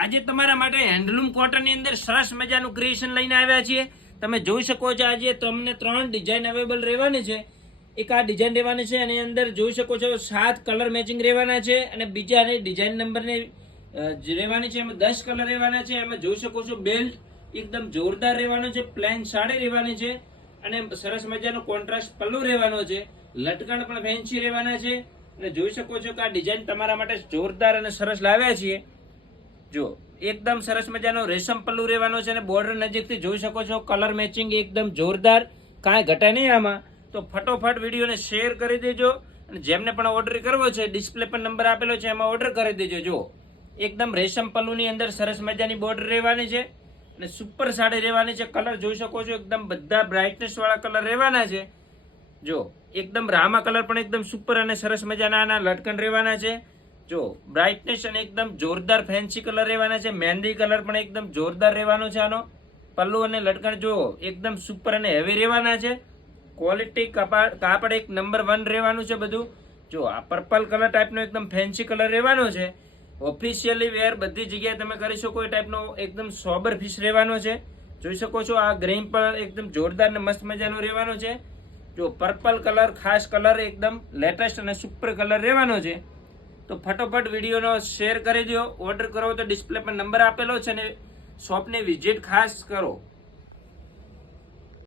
આજે તમારા માટે હેન્ડલૂમ કોટનની અંદર સરસ મજાનું ક્રિએશન લઈને આવ્યા છીએ. તમે જોઈ શકો છો આજે તમને 3 ડિઝાઇન અવેલેબલ રહેવાની છે. એક આ ડિઝાઇન રહેવાની છે, એની અંદર જોઈ શકો છો 7 કલર મેચિંગ રહેવાના છે અને બીજાની ડિઝાઇન નંબરની રહેવાની છે. એમાં 10 કલર રહેવાના છે. એમાં જોઈ શકો છો બેલ્ટ એકદમ જોરદાર રહેવાનો છે, પ્લેન સાડી રહેવાની છે અને સરસ મજાનો કોન્ટ્રાસ્ટ પલ્લુ રહેવાનો છે. લટકણ પણ ફેન્સી રહેવાના છે અને જોઈ શકો છો કે આ ડિઝાઇન તમારા માટે જોરદાર અને સરસ લાવ્યા છીએ. જો એકદમ સરસ મજાનો રેશમ પલ્લુ રહેવાનો છે અને બોર્ડર નજીકથી જોઈ શકો છો. કલર મેચિંગ એકદમ જોરદાર, કાંઈ ઘટે નહીં આમાં. તો ફટોફટ વિડીયોને શેર કરી દેજો અને જેમને પણ ઓર્ડર કરવો છે ડિસ્પ્લે પર નંબર આપેલો છે એમાં ઓર્ડર કરી દેજો. જો એકદમ રેશમ પલ્લુની અંદર સરસ મજાની બોર્ડર રહેવાની છે અને સુપર સાડી રહેવાની છે. કલર જોઈ શકો છો એકદમ બધા બ્રાઇટનેસ વાળા કલર રહેવાના છે. જો એકદમ રામા કલર પણ એકદમ સુપર અને સરસ મજાના આના લટકન રહેવાના છે. જો બ્રાઇટનેસ અને એકદમ જોરદાર ફેન્સી કલર રહેવાના છે. મહેંદી કલર પણ એકદમ જોરદાર રહેવાનો છે. આનો પલ્લુ અને લટકણ જો એકદમ સુપર અને હેવી રહેવાના છે. ક્વોલિટી કાપડ એક નંબર 1 રહેવાનું છે બધું. જો આ પર્પલ કલર ટાઈપનો એકદમ ફેન્સી કલર રહેવાનો છે. ઓફિશિયલી વેર બધી જગ્યાએ તમે કરી શકો એ ટાઈપનો એકદમ સોબર પીસ રહેવાનો છે. જોઈ શકો છો આ ગ્રીન પણ એકદમ જોરદાર ને મસ્ત મજાનો રહેવાનો છે. જો પર્પલ કલર ખાસ કલર એકદમ લેટેસ્ટ અને સુપર કલર રહેવાનો છે. તો ફટોફટ વિડીયોનો શેર કરી દો. ઓર્ડર કરો તો ડિસ્પ્લે પર નંબર આપેલો છે અને શોપની વિઝિટ ખાસ કરો.